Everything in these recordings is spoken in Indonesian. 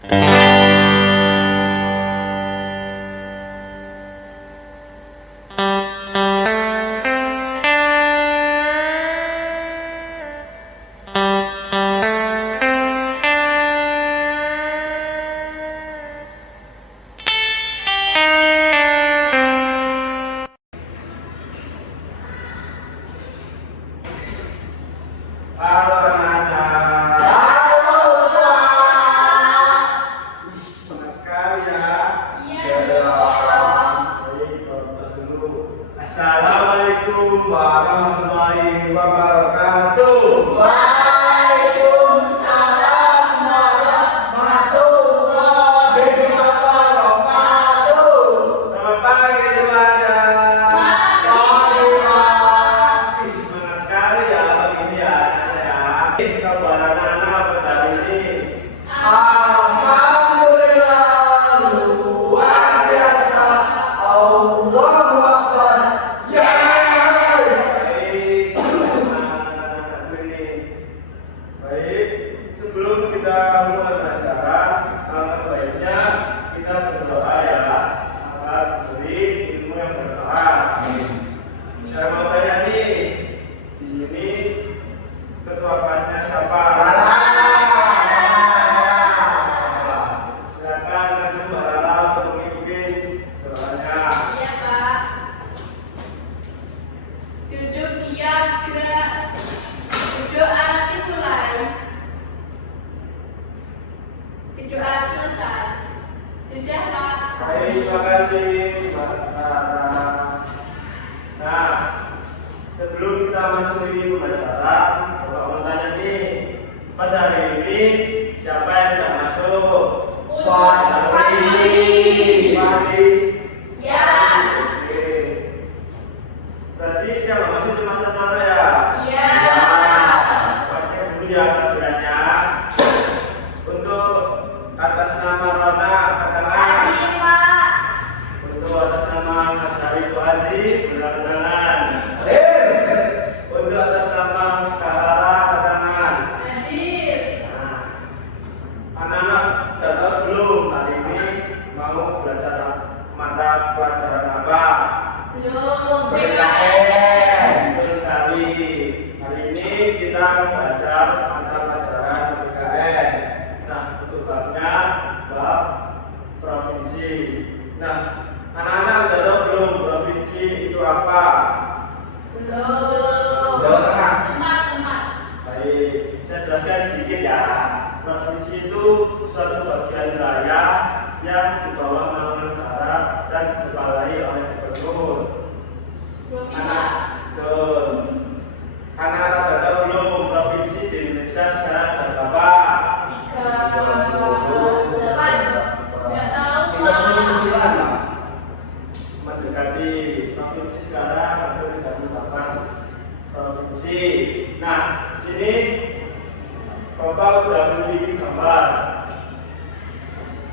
Halo anak-anak. Halo Pak. Semangat sekali ya. Iya. Baik, kita dulu. Assalamualaikum warahmatullahi wabarakatuh. Waalaikumsalam warahmatullahi wabarakatuh. Selamat pagi semuanya. Pagi, Pak. Ih, semangat sekali ya pagi ini ya anak-anak ya. Kabar anak-anak pada hari ini. Alhamdulillah, luar biasa. Allahu Akbar. Yes. Baik, anak-anak ini. Baik, sebelum kita mulai belajar, alangkah baiknya kita berdoa ya agar diberi ilmu yang bermanfaat. Saya mau tanya nih, di sini ketua kelasnya siapa? Silakan maju Mbak Lala untuk mengikuti doanya. Iya, Pak. Duduk siap, gerak. Berdoa dimulai. Berdoa selesai. Sudah, Pak. Baik, terima kasih Mbak Lala. Nah, sebelum kita masuki pembelajaran, Bapak mau tanya nih, pada hari ini siapa yang tidak masuk? Fahri. Fahri. Ya. Oke. Berarti yang nggak masuk cuma satu orang ya? Iya. Baca dulu ya aturannya. Untuk atas nama Rona, katakan. Pak. Untuk atas nama Mas Arif Aziz, berangkat tangan. Untuk atas nama Kahara, katakan. Hadir. Nah, anak-anak sudah tahu belum hari ini mau belajar mata pelajaran apa? Belum. PKN. Betul sekali. Hari ini kita akan belajar mata pelajaran PKN. Nah, untuk babnya bab provinsi. Nah, anak-anak sudah tahu belum provinsi itu apa? Belum. Jawa Tengah. Tempat. Baik, saya jelaskan sedikit ya. Provinsi itu suatu bagian wilayah yang di bawah naungan negara dan dikepalai oleh gubernur. Belum, Pak. Betul. Anak-anak sudah tahu belum provinsi di Indonesia sekarang ada berapa? 38. Nggak tahu, Pak. 39, Pak. Mendekati provinsi sekarang ada 38 provinsi. Nah, di sini Bapak sudah memiliki gambar.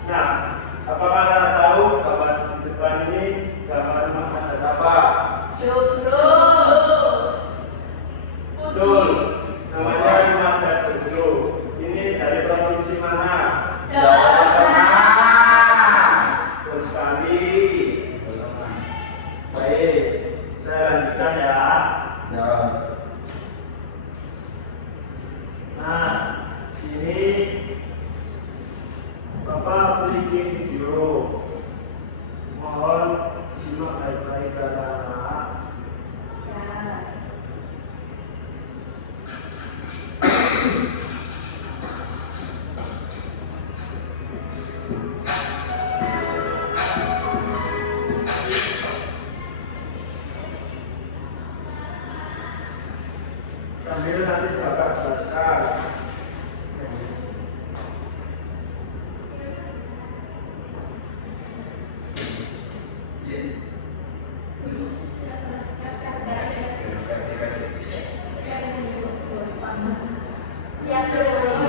Nah, apakah Anda tahu gambar di depan ini gambar rumah adat apa? Jomblo. Betul, namanya rumah adat Jomblo. Ini dari provinsi mana? Jawa Tengah. Betul sekali. Baik, saya lanjutkan ya. Nah, sini Bapak memiliki video. Mohon simak baik-baik anak-anak. Sambil nanti Bapak jelaskan. Ya, belum.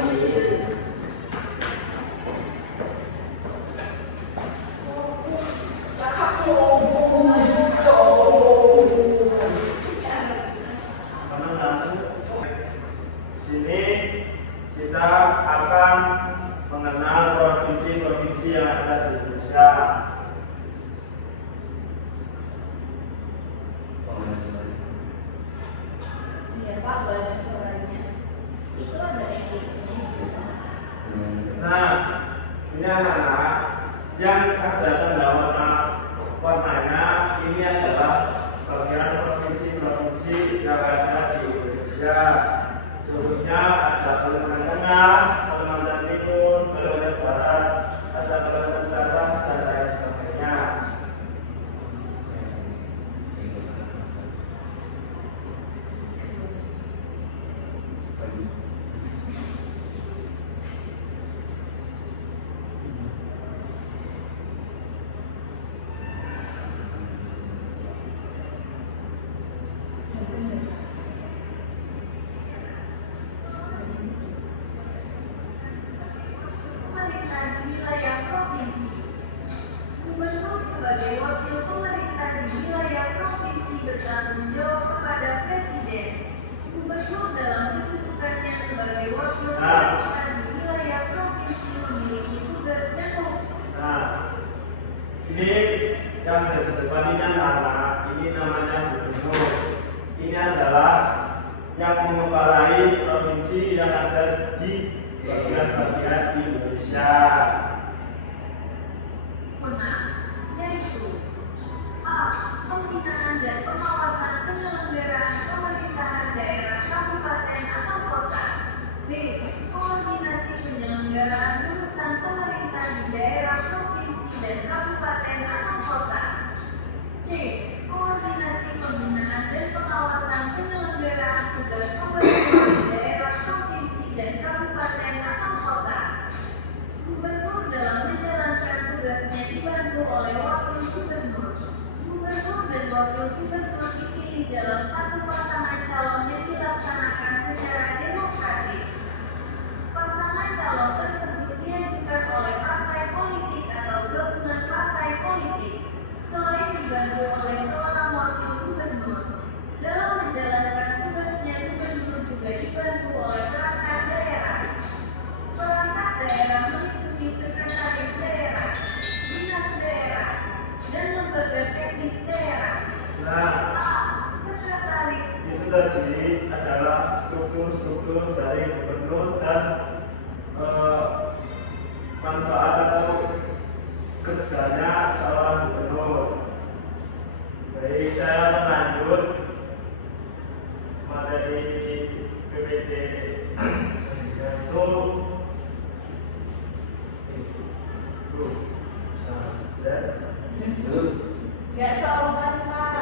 Sini kita akan mengenal provinsi-provinsi yang ada di Indonesia. Iya Pak, banyak suaranya. Itu ada editnya. Nah, ini anak-anak yang ada tanda warnanya ini adalah bagian provinsi-provinsi yang ada di Indonesia. Contohnya ada Kalimantan Tengah, Kalimantan Timur, Kalimantan Barat, ada Kalimantan Selatan dan lain sebagainya. Pemerintah di wilayah provinsi. Gubernur sebagai wakil pemerintah di wilayah provinsi bertanggung jawab kepada Presiden. Gubernur dalam kedudukannya sebagai wakil pemerintah di wilayah provinsi memiliki tugas dan Nah, ini yang ada di depan ini anak-anak, ini namanya gubernur. Ini adalah yang mengepalai provinsi yang ada di bagian-bagian di Indonesia. wewenang, yaitu A. Pembinaan dan pengawasan penyelenggaraan pemerintahan daerah kabupaten atau kota. B. Koordinasi penyelenggaraan urusan pemerintah di daerah provinsi dan kabupaten atau kota. C. Koordinasi pembinaan dan pengawasan penyelenggaraan tugas pemerintah di daerah provinsi dan kabupaten atau kota. Gubernur dalam menjalankan tugasnya dibantu oleh wakil gubernur. Gubernur dan wakil gubernur dipilih dalam satu pasangan calon yang dilaksanakan secara demokratis. Pasangan calon tersebut diajukan oleh partai politik atau gabungan partai politik, selain dibantu oleh seorang wakil gubernur. Dalam menjalankan tugasnya, gubernur juga dibantu oleh perangkat daerah. Perangkat daerah meliputi sekretaris daerah, dinas daerah, dan lembaga teknis daerah. Nah, Sekretaris itu tadi adalah struktur-struktur dari gubernur dan manfaat atau kerjanya seorang gubernur. Baik, saya lanjut materi PPT yaitu Gak sopan Pak.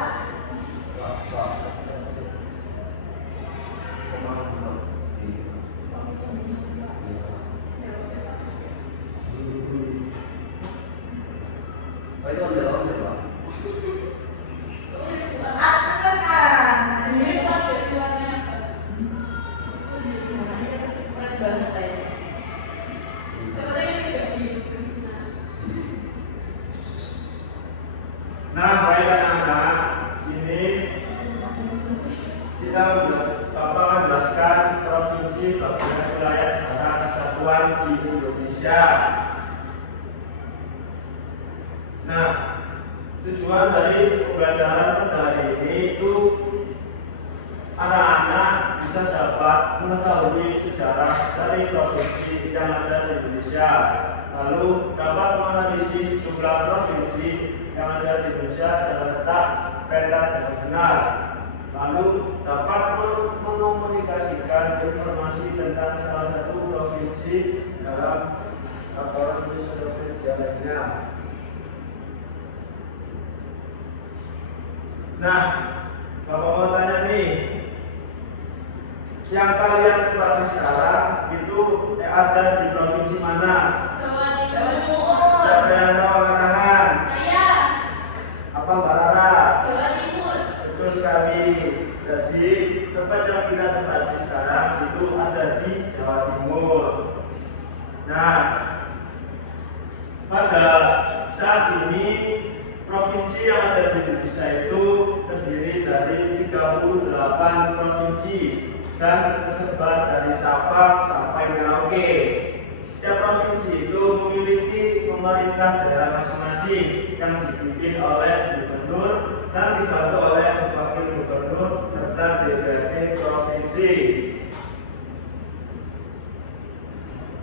Aku kan. Ini Pak suaranya. Keren banget ya. Sebenarnya juga biru di sana. Nah, baik anak-anak, sini kita menjelaskan provinsi bagian wilayah daerah kesatuan di Indonesia. Nah, tujuan dari pembelajaran pada hari ini itu anak-anak bisa dapat mengetahui sejarah dari provinsi yang ada di Indonesia, lalu dapat menganalisis jumlah provinsi yang ada di Indonesia dan letak peta dengan benar, lalu dapat mengkomunikasikan informasi tentang salah satu provinsi dalam laporan sosial media lainnya. Nah, Bapak mau tanya nih, yang kalian pelajari sekarang itu ada di provinsi mana? Jawa Timur. Siapa yang tahu angkat tangan? Saya. Apa Mbak Rara? Jawa Timur. Betul sekali. Jadi tempat yang kita tempati sekarang itu ada di Jawa Timur. Nah, pada saat ini provinsi yang ada di Indonesia itu terdiri dari 38 provinsi dan tersebar dari Sabang sampai Merauke. setiap provinsi itu memiliki pemerintah daerah masing-masing yang dipimpin oleh gubernur dan dibantu oleh wakil gubernur serta DPRD provinsi.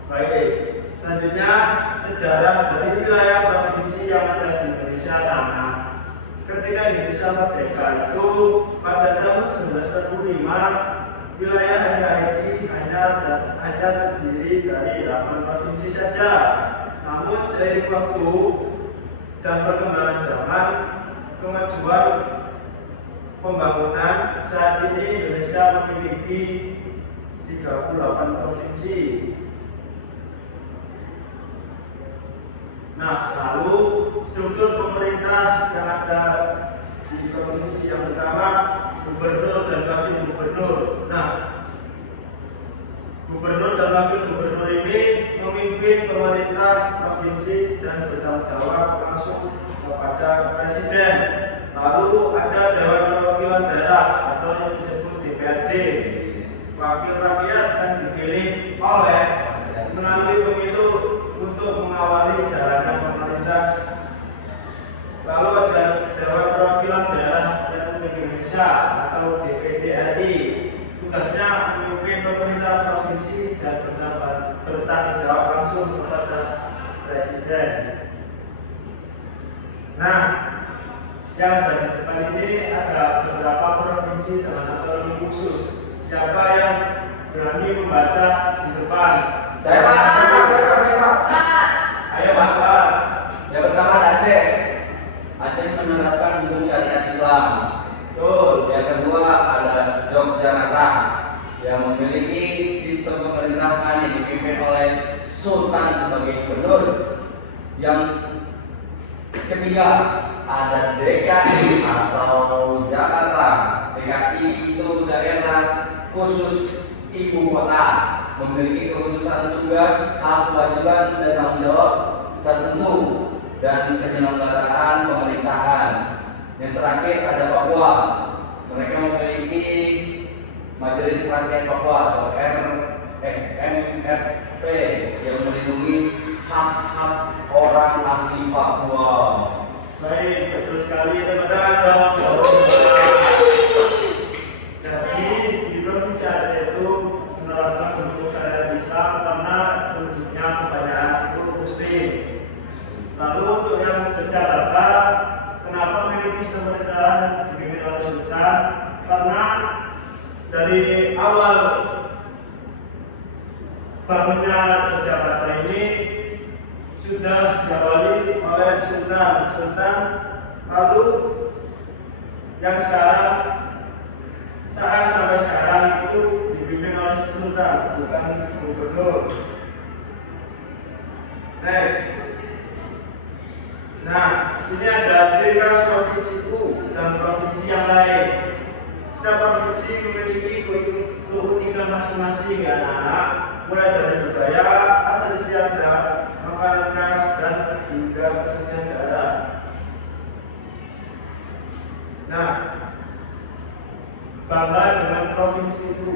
Baik, selanjutnya sejarah dari wilayah provinsi yang ada di Indonesia. Nah, ketika Indonesia merdeka itu pada tahun 1945, wilayah NKRI hanya terdiri dari 8 provinsi saja. Namun seiring waktu dan perkembangan zaman, kemajuan pembangunan, saat ini Indonesia memiliki 38 provinsi. Nah, lalu struktur pemerintah yang ada di provinsi yang pertama, gubernur dan wakil gubernur. Nah, gubernur dan wakil gubernur ini memimpin pemerintah provinsi dan bertanggung jawab langsung kepada presiden. Lalu ada Dewan Perwakilan Daerah atau yang disebut DPRD. Wakil rakyat yang dipilih oleh melalui pemilu untuk mengawali jalannya pemerintah. Lalu ada Dewan Perwakilan Daerah Republik Indonesia atau DPD RI. Tugasnya memimpin pemerintah provinsi dan bertanggung jawab langsung kepada presiden. Nah, yang ada di depan ini ada beberapa provinsi dengan otonomi khusus. Siapa yang berani membaca di depan? Saya Pak. Ayo Mas Pak. Yang pertama ada Aceh. Aceh menerapkan hukum syariat Islam. Betul. Yang kedua ada Yogyakarta yang memiliki sistem pemerintahan yang dipimpin oleh Sultan sebagai gubernur. Yang ketiga ada DKI atau Jakarta. DKI itu daerah khusus ibu kota, memiliki kekhususan tugas, hak, kewajiban, dan tanggung jawab tertentu dan penyelenggaraan pemerintahan. Yang terakhir ada Papua. Mereka memiliki Majelis Rakyat Papua atau MRP yang melindungi hak-hak orang asli Papua. Baik, betul sekali teman-teman. Jadi di provinsi Aceh itu menerapkan hukum syariat Islam karena penduduknya kebanyakan itu Muslim. Lalu untuk yang Yogyakarta, kenapa memiliki pemerintahan dipimpin oleh Sultan? Karena dari awal bangunnya Yogyakarta ini sudah diawali oleh Sultan. Lalu yang sekarang sampai sekarang itu dipimpin oleh Sultan, bukan gubernur. Next. Nah, sini ada ciri khas provinsiku dan provinsi yang lain. Setiap provinsi memiliki keunikan masing-masing ya anak-anak, mulai dari budaya, adat istiadat, makanan khas dan hingga kesenian daerah. Nah, bangga dengan provinsi itu.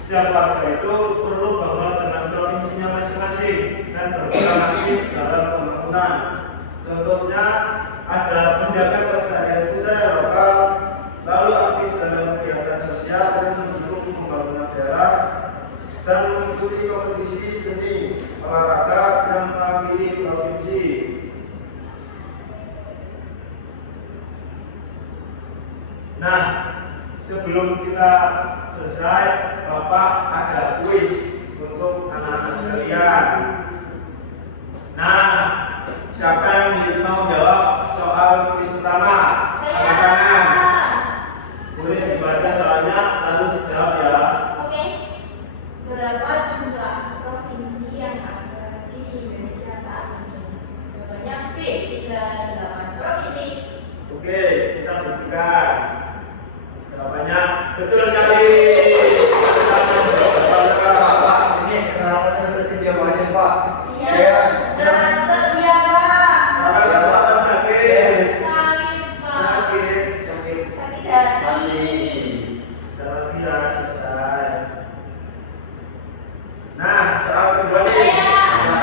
Setiap warga itu perlu bangga dengan provinsinya masing-masing dan berperan aktif dalam pembangunan. Contohnya ada menjaga kelestarian budaya lokal, lalu aktif dalam kegiatan sosial dan mendukung pembangunan daerah, dan mengikuti kompetisi seni olahraga yang mewakili provinsi. Nah, sebelum kita selesai, Bapak ada kuis untuk anak-anak sekalian. Nah, siapa yang mau jawab soal kuis pertama? Angkat tangan. Boleh dibaca soalnya lalu dijawab ya. Oke. Berapa jumlah provinsi yang ada di Indonesia saat ini? Jawabannya B, 38 provinsi. Oke, kita buktikan. Jawabannya betul sekali. Pak, ini kenalan berarti dia banyak Pak. Iya, tante dia Pak. Karena Bapak sakit. Sakit Pak. Sakit. Sakit hati. Dalam tidak selesai. Nah, soal kedua nih. Saya.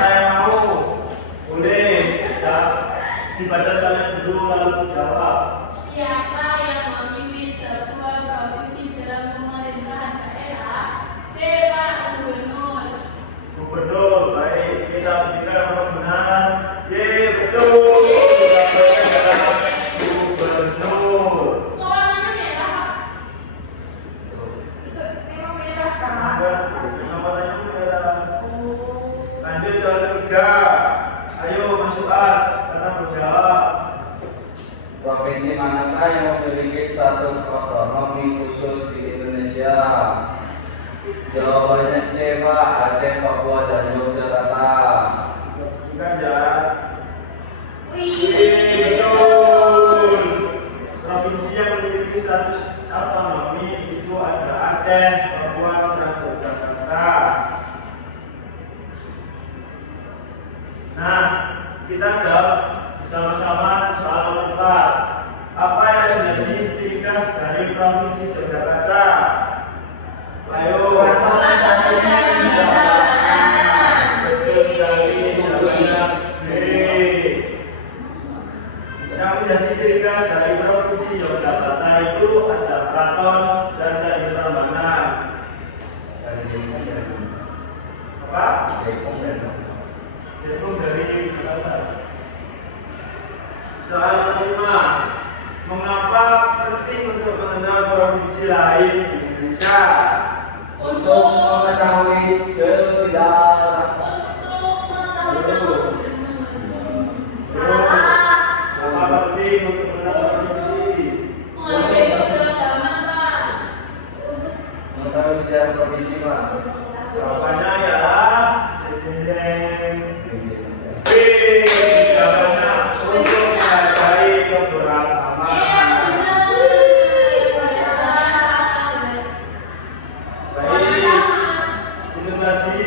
Dibaca sekalian dulu lalu dijawab. Siapa yang memimpin sebuah provinsi dalam pemerintahan daerah? C. Pak Gubernur. Gubernur. Baik, kita berikan apa benar? Ye, betul. Jawabannya adalah gubernur. Warnanya merah. Itu memang merah kan? Namanya merah. Oh. Lanjut soal ketiga. Ayo masuk A karena menjawab. Provinsi manakah yang memiliki status otonomi khusus di Indonesia? Jawabannya C, Pak. Aceh, Papua, dan Yogyakarta. Bukan ya? Wih. Betul. Provinsi yang memiliki status otonomi itu ada Aceh, Papua, dan Yogyakarta. Nah, kita jawab bersama-sama soal nomor 4. Apa yang menjadi ciri khas dari Provinsi Yogyakarta? Ayo. Betul sekali, jawabannya B. Yang menjadi ciri khas dari Provinsi Yogyakarta itu ada keraton dan Candi Prambanan. Apa? Jepung dari Jakarta. Soal kelima, mengapa penting untuk mengenal provinsi lain di Indonesia? Untuk mengetahui sejarah. Mengapa penting untuk mengenal provinsi? Mengetahui sejarah provinsi, Pak. Jawabannya adalah jeng. B. Jawabannya untuk menghargai keberagaman. Baik, itu tadi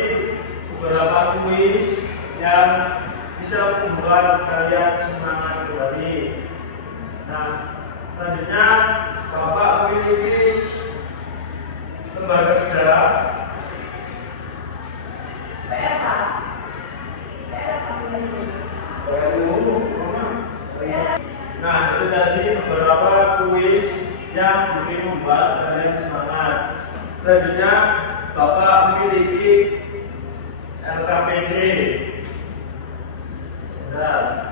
beberapa kuis yang bisa membuat kalian semangat kembali. Nah, selanjutnya Bapak memiliki lembaga kerja. Nah, itu tadi beberapa kuis yang bikin membuat kalian semangat. Selanjutnya, Bapak memiliki LKPD. Sebentar.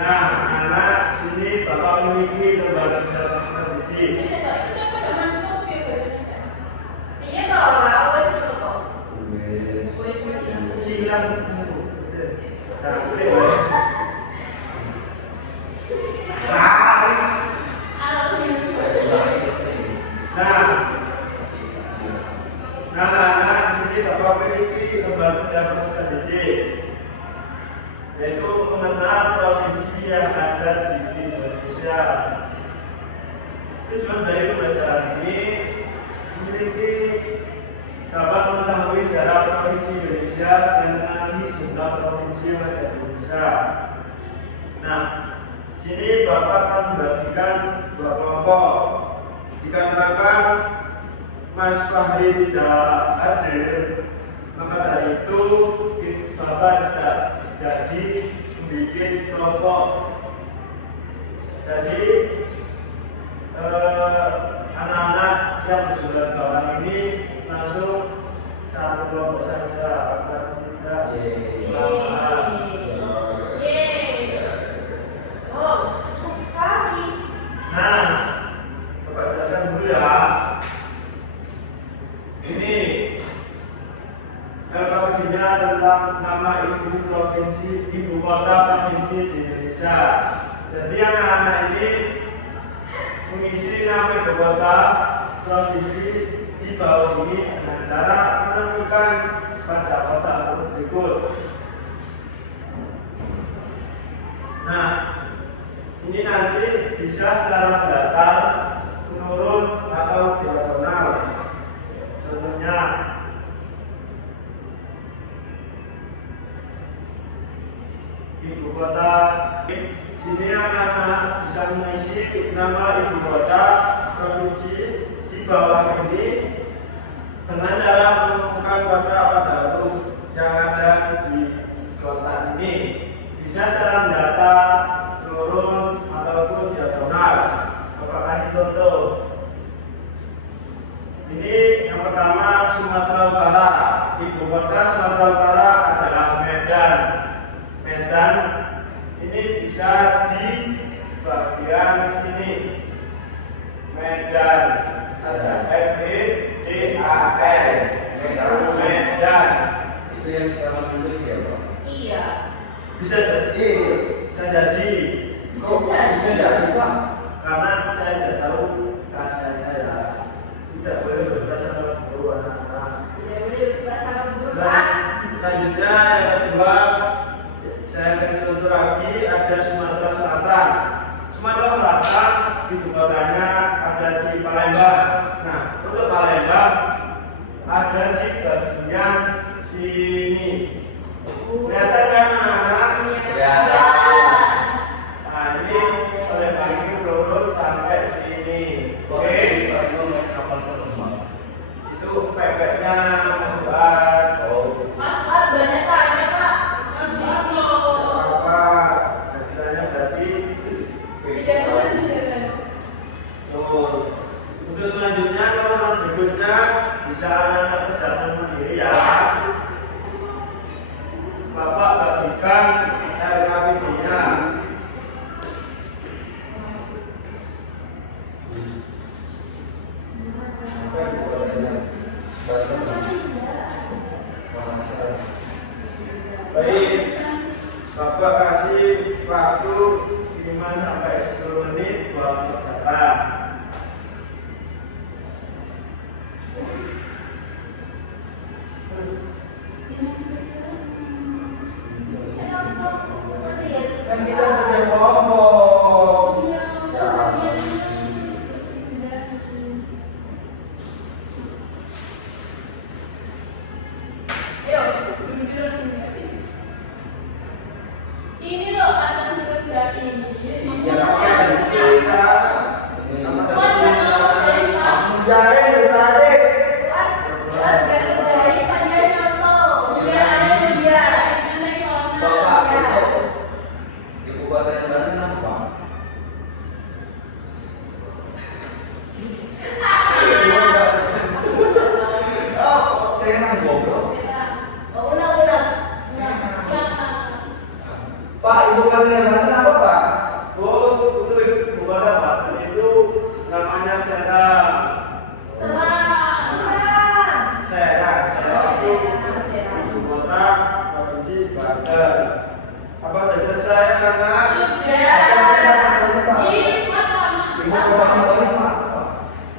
Nah, anak sini Bapak memiliki lembaga kerja pendidik. Cilan. Anak sini Bapak memiliki lembaga kerja pendidik, yaitu mengenal provinsi yang ada di Indonesia. Tujuan dari pembelajaran ini memiliki dapat mengetahui sejarah provinsi Indonesia dan mengenali jumlah provinsi yang ada di Indonesia. Nah, sini Bapak akan membagikan dua kelompok. Dikarenakan Mas Fahri tidak hadir, maka dari itu Bapak tidak jadi membuat kelompok. Jadi anak-anak yang berjumlah 2 orang ini langsung satu kelompok saja agar tidak kelamaan. Oh, susah sekali. Nah, Bapak jelaskan dulu ya. Ini LKPD-nya tentang nama ibu kota provinsi di Indonesia. Jadi anak-anak ini mengisi nama ibu kota provinsi di bawah ini dengan cara menentukan pada kota berikut. Nah, ini nanti bisa secara datar, menurun atau diagonal. Contohnya, ibu kota. Sini anak-anak bisa mengisi nama ibu kota provinsi di bawah ini dengan cara menemukan kota pada huruf yang ada di kota ini. Bisa secara datar, turun ataupun diagonal. Apakah contoh? Ini yang pertama Sumatera Utara. Ibu kota Sumatera Utara adalah Medan. Medan ini bisa di bagian sini. Medan ada MEDAN. Medan. Itu yang sekarang menulis ya, Pak? Iya. Bisa jadi. Bisa jadi. Kok bisa jadi, Pak? Karena saya tidak tahu kasarnya ya. Tidak boleh berbahasa guru anak-anak. Tidak boleh bersama guru. Selanjutnya yang kedua, saya kasih contoh lagi, ada Sumatera Selatan. Sumatera Selatan ibu kotanya ada di Palembang. Nah, untuk Palembang ada di bagian sini. Kelihatan kan anak-anak? Kelihatan. Nah, ini Palembang ini turun sampai sini. Oke, itu pepeknya Mas Buat. Mas Fuad banyak Pak. Ambisi. Apa? Nah, berarti untuk selanjutnya kalau berikutnya bisa anak-anak kerjakan mandiri ya. Bapak bagikan RKPD-nya. Baik, Bapak kasih waktu 5 sampai 10 menit buat mengerjakan. Kan kita sudah kelompok. Ini loh akan dikerjain. Iya, kan di sini kan. Menjahit tadi. Bapak itu ibu kota yang Banten apa? Oh, Serang goblok. Pak, ibu kota yang Banten apa, Pak? Oh, untuk ibu kota Banten itu namanya Serang. Serang itu ibu kota provinsi Banten. Apa sudah selesai anak-anak? Ibu kotanya Bali, Pak.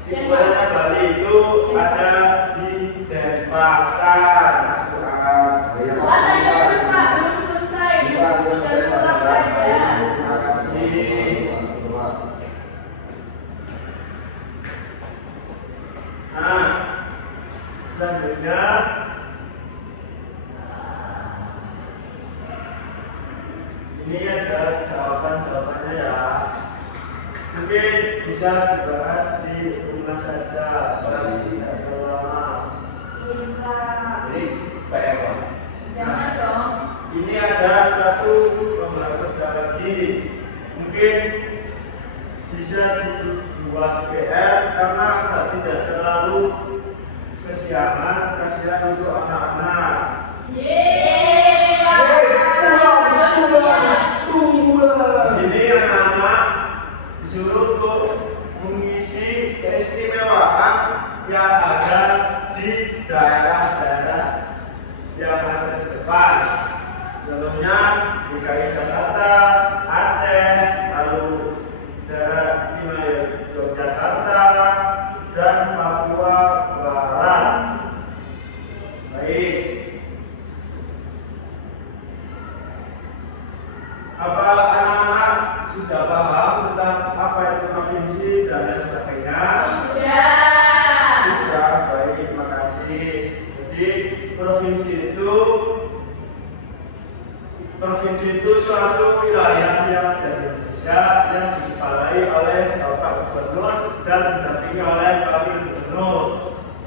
Ibu kotanya Bali itu ada di Denpasar. Mas Tuhan. Terima kasih. Nah, selanjutnya ini ada jawaban-jawabannya ya. Mungkin bisa dibahas di rumah saja. Tidak terlalu lama. Ini PR, Pak. Jangan dong. Ini ada satu lembar kerja lagi. Mungkin bisa dibuat PR karena agak tidak terlalu kesiangan, kasihan untuk anak-anak. Di sini anak-anak disuruh untuk mengisi keistimewaan yang ada di daerah-daerah yang ada di depan. Contohnya DKI Jakarta, Aceh, lalu daerah istimewa Yogyakarta, dan Papua Barat. Baik. Apa anak provinsi itu suatu wilayah yang ada di Indonesia yang dikepalai oleh Bapak Gubernur dan didampingi oleh Wakil Gubernur.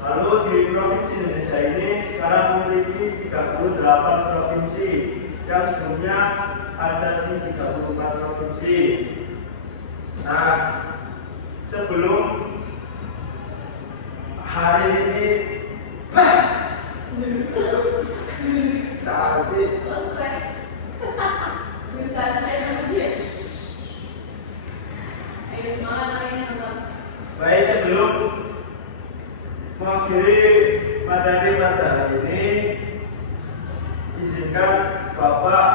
Lalu di provinsi Indonesia ini sekarang memiliki 38 provinsi yang sebelumnya ada di 34 provinsi. Nah, sebelum hari ini saat sih Kok stres? Bisa stres sama dia. Ayo semangat hari ini nonton. baik, sebelum mengakhiri materi pada hari ini, izinkan Bapak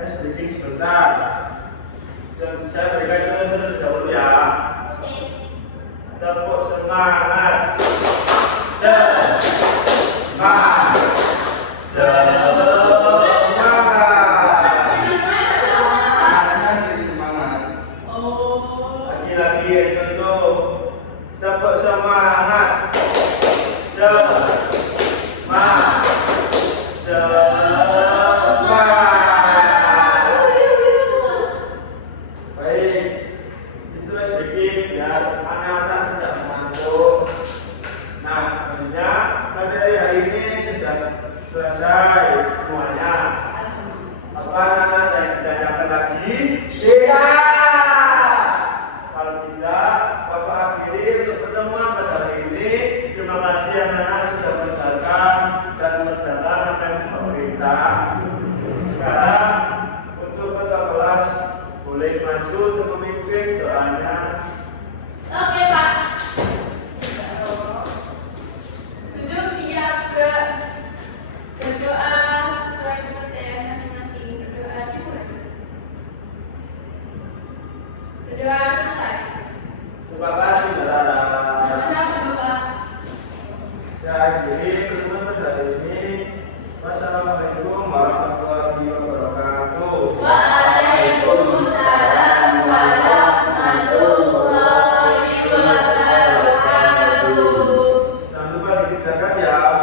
speaking sebentar. Dan saya berikan contoh terlebih dahulu ya. Oke. Tepuk semangat. Semangat. Semangat. Anaknya jadi semangat. Oh. Lagi-lagi contoh. Tepuk semangat. Semangat. Semangat. Baik, itu sedikit biar anak-anak tidak mengantuk. Nah, sebenarnya materi hari ini sudah selesai semuanya. Apa anak-anak yang ditanyakan lagi? Iya. Kalau tidak, Bapak akhiri untuk pertemuan pada hari ini. Terima kasih anak-anak sudah mendengarkan dan berjalan apa yang pemerintah. Sekarang untuk ketua kelas boleh maju untuk memimpin doanya. Oke, Pak. Duduk siap berdoa sesuai kepercayaan masing-masing. Berdoa dimulai. Berdoa selesai. Terima kasih, saudara. Sama-sama, Bapak. Saya akhiri pertemuan pada hari ini. Wassalamualaikum warahmatullahi wabarakatuh. Waalaikumsalam warahmatullahi wabarakatuh. Jangan lupa dikerjakan ya.